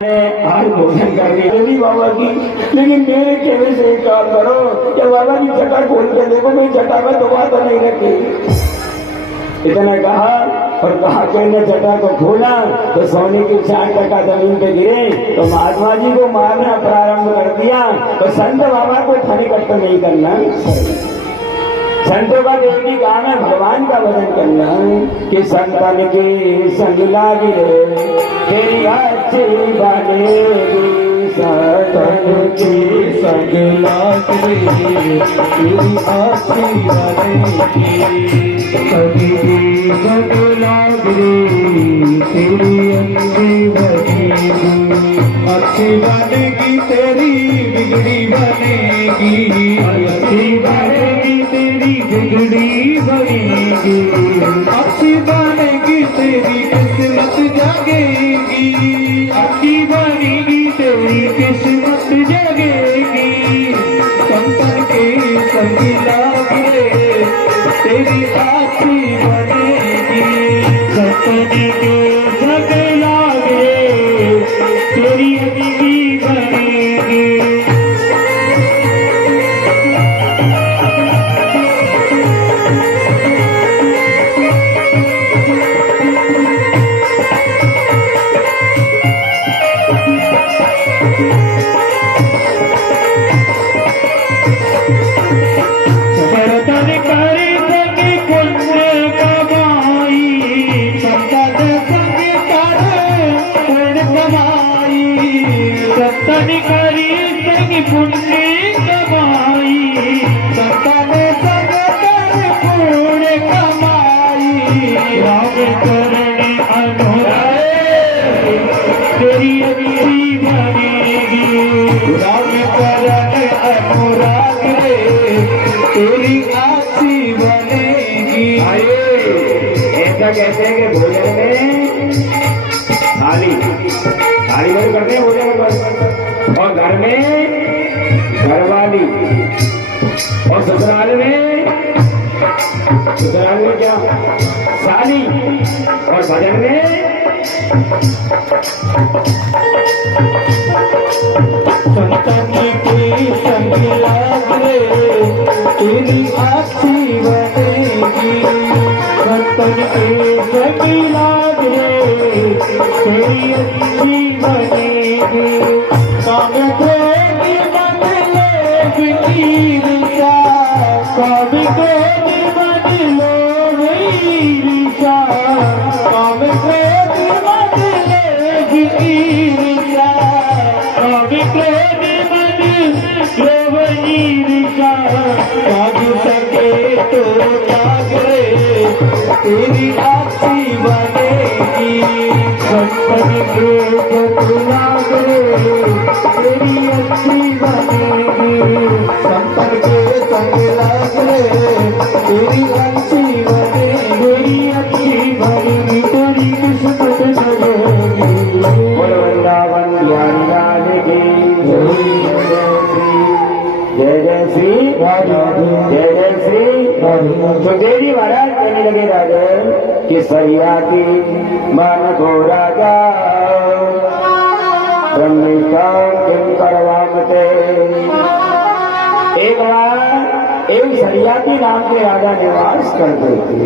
आज भोजन कर रही है बाबा की, लेकिन मेरे कहने से एक काम करो कि बाबा की जटा खोल के देखो, मेरी जटा में दबा तो नहीं रखी। इतना कहा और कहा कि ने जटा को खोला तो सोने की 4 टका जमीन पे गिरे, तो महात्मा जी को मारना प्रारंभ कर दिया। तो संत बाबा को खनिकट नहीं करना, संतों का एक ही काम है भगवान का भजन करना कि संतन के संग लागी तेरी अच्छी बनेगी, संतन के संग लागी तेरी अच्छी बनेगी, सभी की संग लागी तेरी अच्छी बनेगी, अच्छी बनेगी तेरी बिगड़ी बनेगी, अच्छी बनेगी तेरी बिगड़ी बनेगी, अच्छी बनेगी तेरी किस्मत जगेगी, अच्छी बनेगी तेरी किस्मत जगेगी, संतन के संग लागे तेरी अच्छी बनेगी, संतन के संग लागे तेरी अच्छी बनेगी। पुण्य कमाई संतन संग कर पुण्य कमाई, राम करने अनुराग तेरी अच्छी बनेगी, राम करने अनुराग तेरी अच्छी बनेगी। ऐसा कहते हैं कि भोजन में थाली भर करते हैं भोजन पर, और घर में घरवाली, और ससुराल में क्या साली, और भजन में संतन की संग लागे तेरी अच्छी बनेगी, संतन की संग लागे तेरी अच्छी बनेगी, काम तेरी बदलेगी ईर्षा, काम तेरी बदलेगी ईर्षा, काम तेरी बदलेगी ईर्षा, काम तेरी बदलेगी ईर्षा, काज सके तो जागे तेरी अच्छी बनेगी, संतन के संग लागे तेरी अच्छी बनेगी, संतन के संग लागे तेरी अच्छी बनेगी, तेरी अच्छी बनेगी तेरी किस्मत जगेगी। बोल वृंदावन बिहारी लाल की जय जय श्री जय जय श्री। तो देवी महाराज कहने लगे राजन कि सैया की मन को राजा ब्रह्मिष्ठा किम करवामते। एक बार एक सरियाती नाम के राजा निवास करते थे,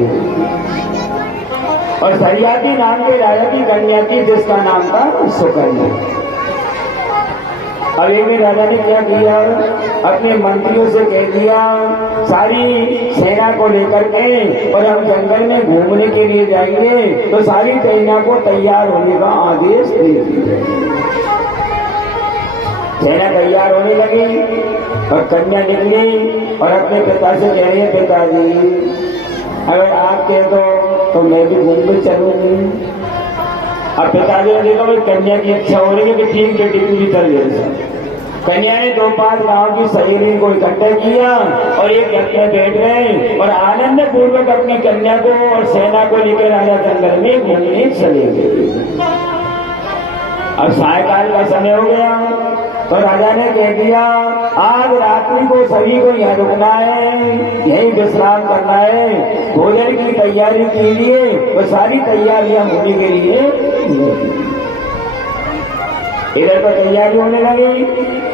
और सरियाती नाम के राजा की कन्या थी जिसका नाम था सुकन्या। अब एक में राजा ने क्या किया, अपने मंत्रियों से कह दिया सारी सेना को लेकर के और हम जंगल में घूमने के लिए जाएंगे, तो सारी सेना को तैयार होने का आदेश दे दिया। सेना तैयार होने लगी और कन्या निकली और अपने पिता से कह रही है, पिताजी अगर आप कह दो तो मैं भी घूमने चलूंगी। अब पिताजी ने देखा भाई कन्या की इच्छा हो रही है कि ठीक बेटी की भी चल जाए। कन्या ने 2-5 गांव की सहेली को इकट्ठा किया और एक रथ में बैठ गए और आनंद पूर्वक अपनी कन्या को और सेना को लेकर राजा जंगल में घूमने चले गए। अब सायकाल का समय हो गया तो राजा ने कह दिया आज रात्रि को सभी को यहाँ रुकना है, यहीं विश्राम करना है, भोजन की तैयारी के लिए वो सारी तैयारियां होने के लिए। इधर तो तैयारी होने लगी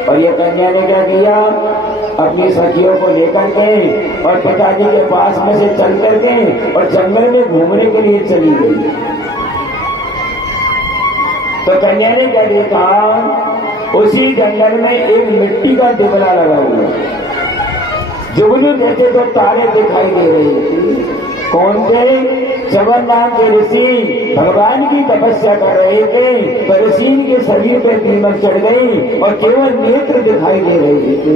और ये कन्या ने क्या किया, अपनी सखियों को लेकर के और पिताजी के पास में से चल करके और जंगल में घूमने के लिए चली गई। तो कन्या ने क्या देखा, उसी जंगल में एक मिट्टी का दिबला लगा हुआ, जुगनू देखे तो तारे दिखाई दे रहे थे। कौन थे? च्यवन नाम के ऋषि भगवान की तपस्या कर रहे थे, पर ऋषि के शरीर पे दीमक चढ़ गई और केवल नेत्र दिखाई दे रहे थे।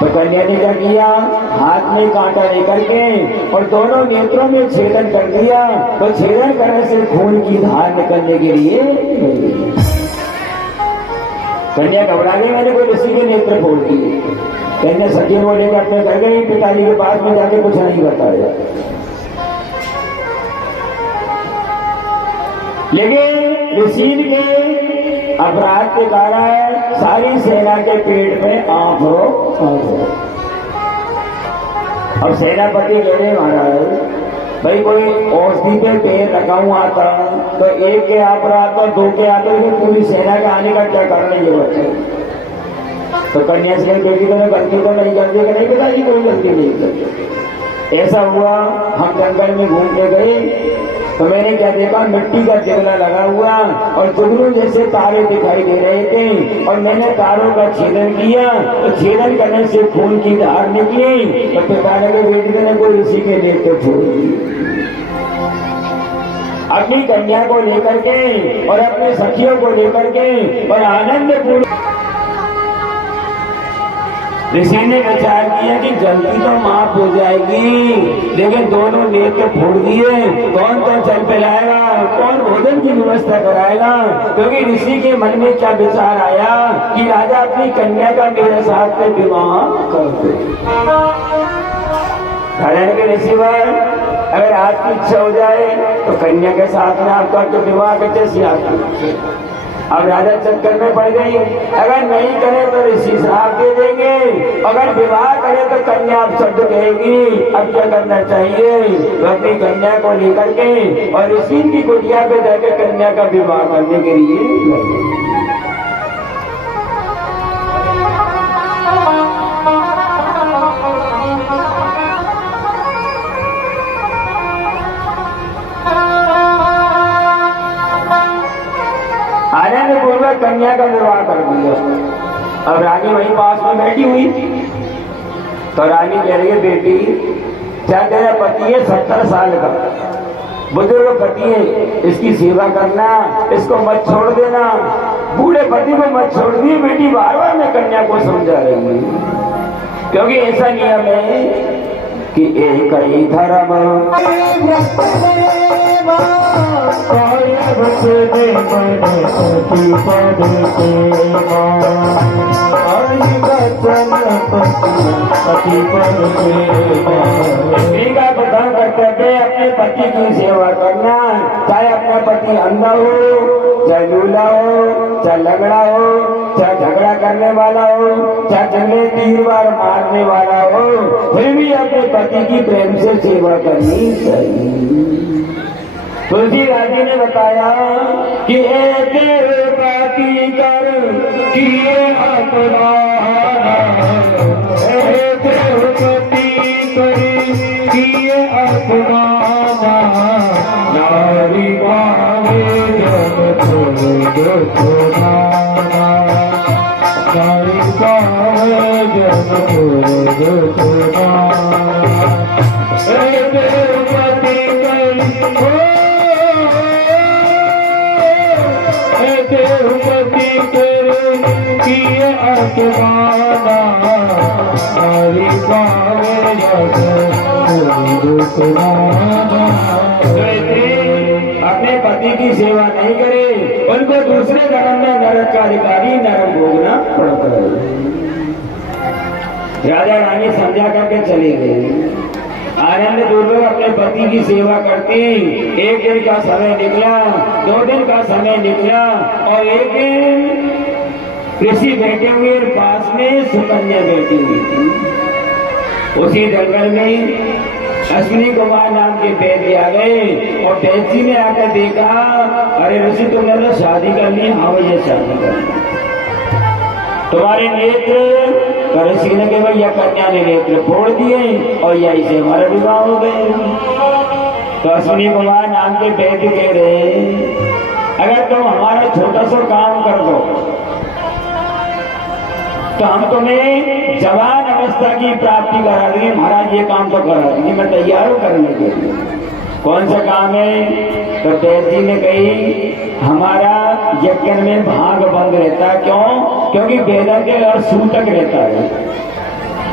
तो कन्या ने क्या किया, हाथ में कांटा लेकर के और दोनों नेत्रों में छेदन कर दिया। तो छेदन करने से खून की धार निकलने के लिए कन्या घबरा गई, मैंने कोई ऋषि के नेत्र फोड़ दिए। कन्या सखी को लेकर अपने घर गई, पिताजी के पास में जाके कुछ नहीं बताया। लेकिन ऋषि के अपराध के कारण सारी सेना के पेट में आंख हो। अब सेनापति कह रहे महाराज, भाई कोई औषधि पे पैर रखा हुआ था तो एक के अपराध और दो के आते हुए पूरी सेना के आने का क्या कारण है ये बच्चे। तो कन्या से बेटी तो गलती तो नहीं करती, नहीं पिताजी कोई गलती नहीं करती। ऐसा हुआ, हम जंगल में घूम के गए तो मैंने क्या देखा, मिट्टी का दिबला लगा हुआ और जुगनू जैसे तारे दिखाई दे रहे थे और मैंने तारों का छेदन किया। तो छेदन करने से खून की धार निकली। तो पिता ने बेटी ने कोई ऋषि के नेत्र छोड़ दी। अपनी कन्या को लेकर के और अपने सखियों को लेकर के और आनंद पूर्ण ऋषि ने विचार किया कि गलती तो माफ हो जाएगी, लेकिन दोनों नेत्र फोड़ दिए, कौन तो चल पिलाएगा, कौन भोजन की व्यवस्था कराएगा। क्योंकि ऋषि के मन में क्या विचार आया कि राजा अपनी कन्या का मेरे साथ में विवाह कर दे। कारण के ऋषिवर अगर आपकी इच्छा हो जाए तो कन्या के साथ में आपका तो विवाह कैसे आपकी। अब राजा चक्कर में पड़ गई, अगर नहीं करे तो ऋषि श्राप दे देंगे, अगर विवाह करे तो कन्या आप शब्द कहेगी। अब क्या करना चाहिए, तो अपनी कन्या को लेकर के और ऋषि की कुटिया पे जाकर कन्या का विवाह करने के लिए आनंद पूर्वक कन्या का विवाह कर दिया। अब रानी वहीं पास में बैठी हुई तो रानी कह रही है, बेटी क्या तेरा पति है 70 साल का बुजुर्ग पति है, इसकी सेवा करना, इसको मत छोड़ देना। बूढ़े पति को मत छोड़ दी। बेटी बार बार मैं कन्या को समझा रही हूँ, क्योंकि ऐसा नियम है कि एक ही धर्म कर्तव्य अपने पति की सेवा करना, चाहे अपना पति अंधा हो, चाहे लूला हो, चाहे लगड़ा हो, चाहे झगड़ा करने वाला हो, चाहे जंगले 3 बार मारने वाला हो, फिर भी अपने पति की प्रेम से सेवा करनी चाहिए। तुलसी राजी ने बताया कि तेरे पति कर किए अपमान, तेरे पति कर किए अपमान, नारी पावे जब छोड़ना, नारी पावे जब छोड़ना, तेरे पति कर पति तेरे किए अपमाना, हरि पावे अपने पति की सेवा नहीं करे, उनको दूसरे धर्म में नरक का अधिकारी नरक भोगना पड़ता है। राजा रानी समझा करके चले गए। आनंद पूर्वक अपने पति की सेवा करते। 1 दिन का समय निकला, 2 दिन का समय निकला और एक दिन ऋषि बैठे हुए और पास में सुकन्या बैठी हुई थी। उसी जंगल में अश्विनी कुमार नाम के वैद्य आ गए और वैद्य जी ने आकर देखा, अरे ऋषि तुमने तो शादी कर ली। हाँ भैया शादी कर ली। तुम्हारे नेत्र, तो ऋषि ने कहा भैया कन्या ने नेत्र फोड़ दिए और यही से हमारा विवाह हो गए। तो अश्विनी कुमार नाम के वैद्य कह रहे, अगर तुम हमारा छोटा सा काम कर दो तो हम तुम्हें जवान अवस्था की प्राप्ति करा देंगे। महाराज ये काम तो करा देंगे, मैं तैयार हूं करने के लिए। कौन सा काम है? तो वैद्य जी ने कही, हमारा यज्ञ में भाग बंद रहता है। क्यों? क्योंकि वेदा के और सूतक रहता है।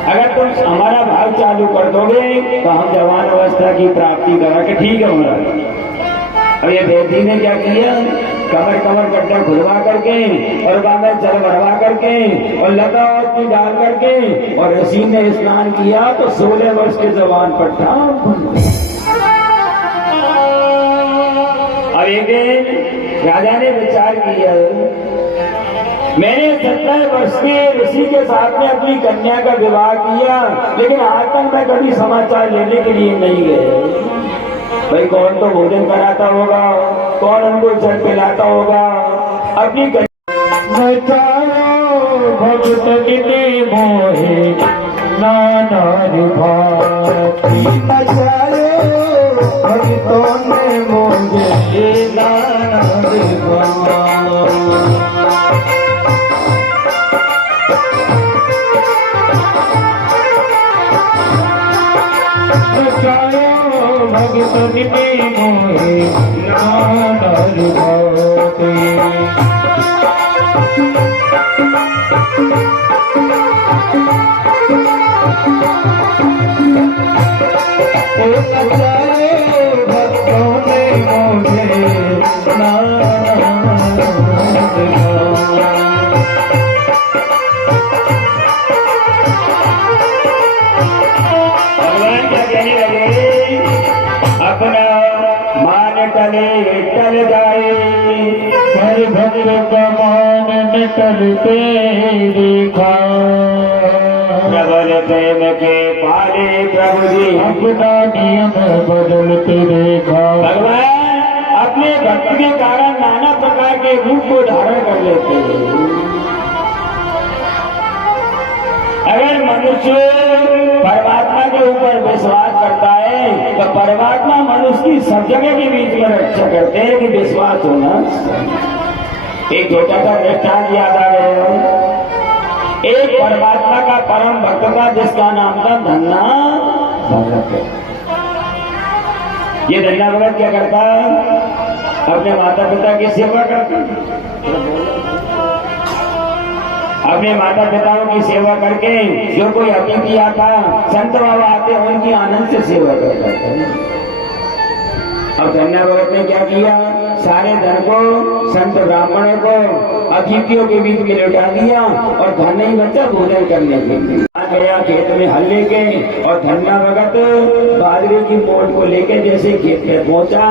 अगर तुम हमारा भाग चालू कर दोगे तो हम जवान अवस्था की प्राप्ति करा के। ठीक है महाराज। अब ये वैद्य ने क्या किया, कमर गड्ढा खुलवा करके और में जल भरवा करके और लता और डाल करके और ऋषि ने स्नान किया तो 16 वर्ष के जवान पर था। अब एक दिन राजा ने विचार किया, मैंने 17 वर्ष के ऋषि के साथ में अपनी कन्या का विवाह किया, लेकिन आज तक मैं कभी समाचार लेने के लिए नहीं गए। भाई कौन तो भोजन कराता होगा, कौन उनको जल पिलाता होगा। अपनी भक्त मोहे नाना भाती भक्तों ने मोहे नाना भगत मोहे नानर भाते। भक्तों ने मोहे नानर अपना मान टले टल जाए, हर भक्त का मान टलते देखा। प्रबल प्रेम के पाले प्रभु जी अपना नियम बदलते देखा। भगवान अपने भक्त के कारण नाना प्रकार के रूप को धारण कर लेते हैं। अगर मनुष्य परमात्मा के ऊपर विश्वास करता है तो परमात्मा मनुष्य की सब जगह के बीच में रक्षा करते हैं कि विश्वास होना। एक छोटा सा दृष्टांत याद आ गया। एक परमात्मा का परम भक्त था जिसका नाम था धन्ना भगत। ये धन्ना भगत क्या करता? अपने माता पिता की सेवा करता। अपने माता पिताओं की सेवा करके जो कोई अतिथि आता, संत बाबा आते हैं, उनकी आनंद से सेवा करता था। अब धन्ना भगत ने क्या किया? सारे धन को संत ब्राह्मणों को अतिथियों के बीच में लौटा दिया और धन नहीं बचा भोजन करने के लिए। गया खेत में हल लेके और धन्ना भगत बाजरे की मोट को लेके जैसे खेत में पहुंचा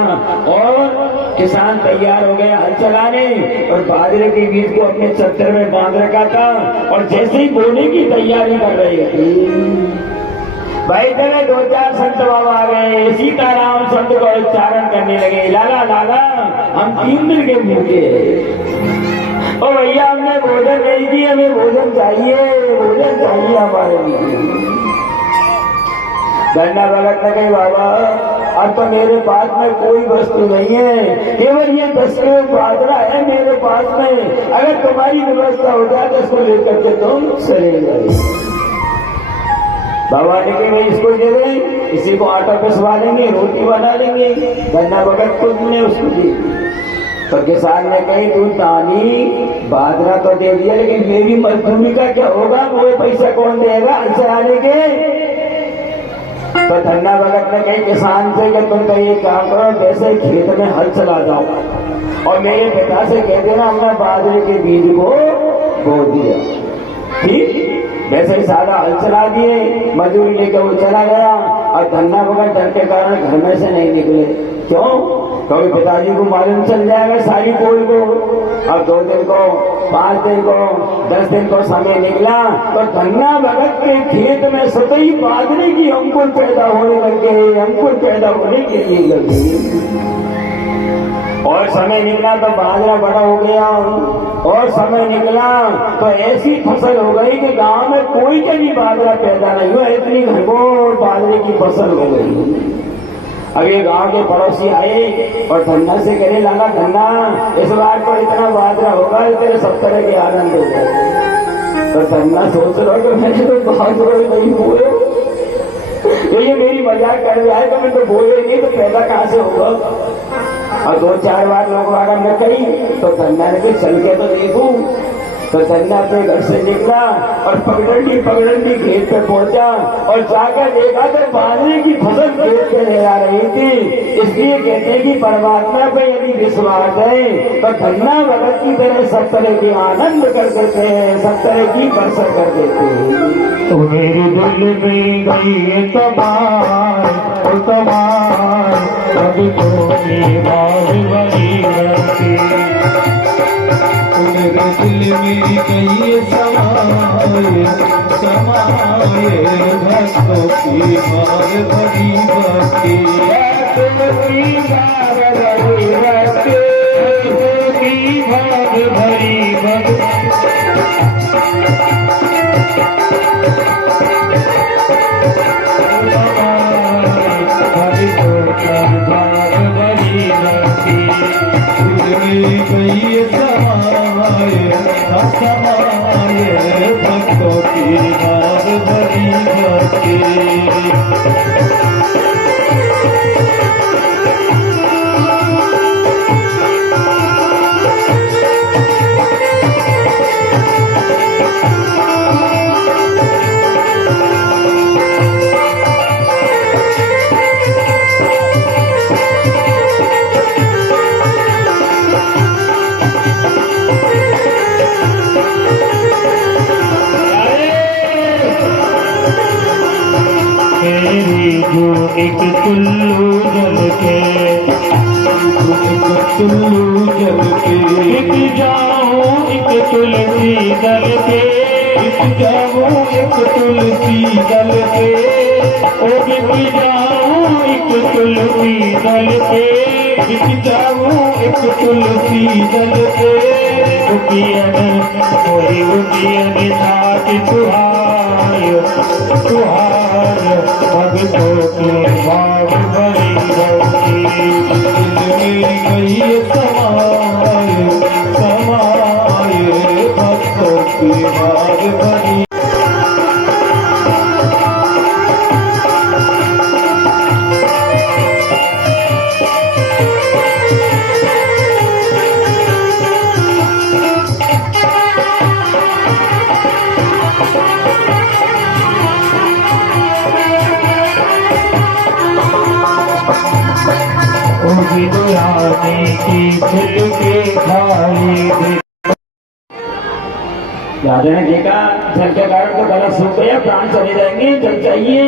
और किसान तैयार हो गए हल चलाने और बाजरे के बीज को अपने छत्र में बांध रखा था और जैसे ही बोने की तैयारी कर रही थी, भाई तरह 2-4 संत बाबा आ गए। सीताराम संत को उच्चारण करने लगे, लाला लाला हम 3 दिन के भूखे, ओ भैया हमने भोजन नहीं किया, हमें भोजन चाहिए हमारे लिए। धन्ना भगत ने कही, बाबा अब तो मेरे पास में कोई वस्तु नहीं है, केवल ये 10 किलो बाजरा है मेरे पास में। अगर तुम्हारी व्यवस्था हो जाए तो इसको लेकर के तुम चले जाए। बाबा ने कहा भाई इसको दे दें, इसी को आटा पिसवा लेंगे, रोटी बना लेंगे। धन्ना भगत को ने उसको दी। तो किसान ने कही, तू दानी बाजरा तो दे दिया, लेकिन मेरी मजदूरी का क्या होगा? वो पैसा कौन देगा हल चलाने के? तो धन्ना भगत ने कही किसान से कि तुम तो ये काम करो, जैसे खेत में हल चला जाओ और मेरे पिता से कह देना हमने बाजरे के बीज को बो दिया। ठीक वैसे ही सादा हल चला दिए, मजदूरी लेकर वो चला गया और धन्ना भगत डर के कारण घर में से नहीं निकले। क्यों? क्योंकि पिताजी को मालूम चल जाएगा सारी कोल को। अब 2 दिन को, 5 दिन को, 10 दिन को समय निकला तो धन्ना भगत के खेत में सतही बाजरे की अंकुर पैदा होने लग गए, अंकुर पैदा होने के लिए लग गए। और समय निकला तो बाजरा बड़ा हो गया, और समय निकला तो ऐसी फसल हो गई कि गांव में कोई के भी बाजरा पैदा नहीं हुआ, इतनी घनघोर बाजरे की फसल हो गई। अब ये गांव के पड़ोसी आए और धन्ना से कहने लगा, धन्ना इस बार पर इतना बाजरा होगा तेरे 70 के आनंद हो गए। तो धन्ना सोच रहा कि मैंने तो बाजरा नहीं बोए, तो ये मेरी मजाक कर रहा है, तो मैं तो बोले नहीं तो पैदा कहाँ से होगा। और 2-4 बार लोग आगे न कही तो धन्ना ने चल के तो देखूं। तो धन्ना अपने घर से निकला और पगडंडी खेत पे पहुंचा और जाकर देखा तो बाजरे की फसल खेत पे ले आ रही थी। इसलिए कहते हैं कि परमात्मा पे यदि विश्वास है तो धन्ना भगत की तरह सब तरह की आनंद कर देते हैं, सब तरह की बरसा कर देते हैं। तो मेरे दिल में गई तमार अब तो बड़ी रहती। मेरे दिल मेरी कई समाये भक्तों की मार भरी भक्ति। भरी भक्ति भक्तों की मार भरी भक्ति। जो एक टुल्लू जल के एक जाऊं एक तुलसी दल पे, एक जाऊं एक तुलसी दल पे, ओ एक जाऊं एक तुलसी दल पे, एक जाऊं एक तुलसी दल पे। उगियन मोरी उगियन नाथ तुहार भक्तों के भाव भरी भक्ति। मेरी कई समाये भक्तों की मार भरी। की खिल के खाई राजा ने देखा जल के कारण तो गला सूख गया, प्राण चले जाएंगे, जल चाहिए।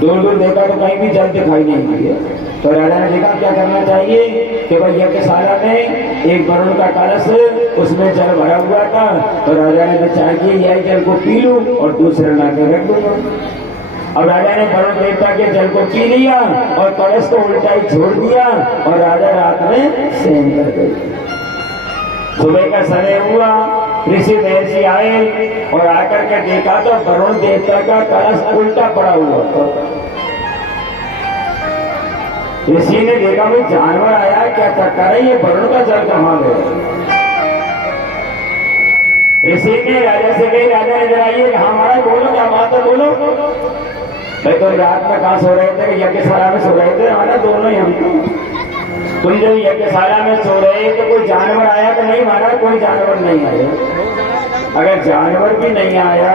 दूर दूर देखा तो कहीं भी जल दिखाई नहीं दिया। तो राजा ने देखा क्या करना चाहिए कि भाई यज्ञशाला में एक वरुण का कलश, उसमें जल भरा हुआ था। तो राजा ने विचार किया यही जल को पी लूं और दूसरे लाके रख दूंगा। अब राजा ने वरुण देवता के जल को पी लिया और कलश को उल्टा ही छोड़ दिया और राजा रात में शयन कर गए। सुबह का समय हुआ, ऋषि महर्षि आए और आकर के देखा तो वरुण देवता का कलश उल्टा पड़ा हुआ था। ऋषि ने देखा भाई जानवर आया क्या चक्कर है, ये वरुण का जल कहाँ गया। ऋषि ने राजा से कही, राजा इधर आइए। हमारा बोलो क्या बात है, बोलो। भाई तो रात में कहाँ सो रहे थे, यज्ञशाला में सो रहे थे, हमारा दोनों ही हम। तुम जब यज्ञशाला में सो रहे तो कोई जानवर आया कि नहीं? हमारा कोई जानवर नहीं आया। अगर जानवर भी नहीं आया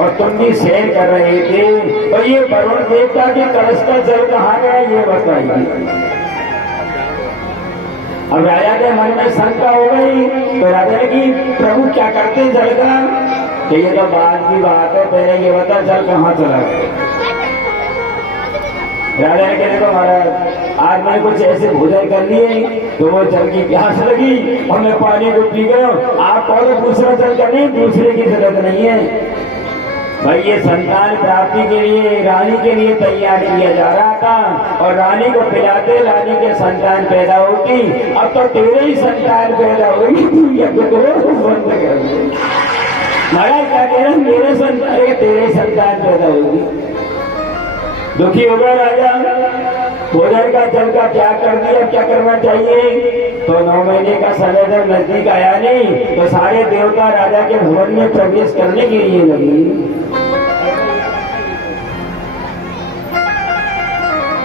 और तुम भी शयन कर रहे थे तो ये वरुण देवता के कलश का जल कहाँ गया ये बताइए। अब राजा के मन में शंका हो गई। तो राजा ने कि प्रभु क्या करते जल का? कि ये तो बाद की बात है, पहले ये बता जल कहाँ चला गया। राजा ने कहने को महाराज आज मैंने कुछ ऐसे भोजन कर लिए तो वो जल की प्यास लगी और मैं पानी को पी गया। आप कौन दूसरा जल का नहीं, दूसरे की जरूरत नहीं है भाई। ये संतान प्राप्ति के लिए रानी के लिए तैयार किया जा रहा था और रानी को पिलाते रानी के संतान पैदा होती। अब तो तेरे ही संतान पैदा होगी, तू यज्ञ को बंद कर दे। महाराज क्या कह रहे हैं, मेरे संतान तेरे संतान पैदा होगी। दुखी हो गया राजा, भोजन का जल का त्याग कर दिया। क्या करना चाहिए? तो 9 महीने का समय जब नजदीक आया नहीं तो सारे देवता राजा के भवन में प्रवेश करने के लिए लगी।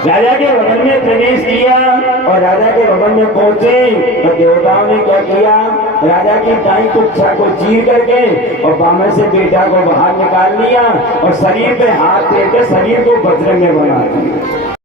राजा के भवन में प्रवेश किया और राजा के भवन में पहुंचे तो देवताओं ने क्या किया, राजा की दाई कुच्छा को चीर करके और बामन से बेटा को बाहर निकाल लिया और शरीर पे हाथ फेर के शरीर को वज्र में बना दिया।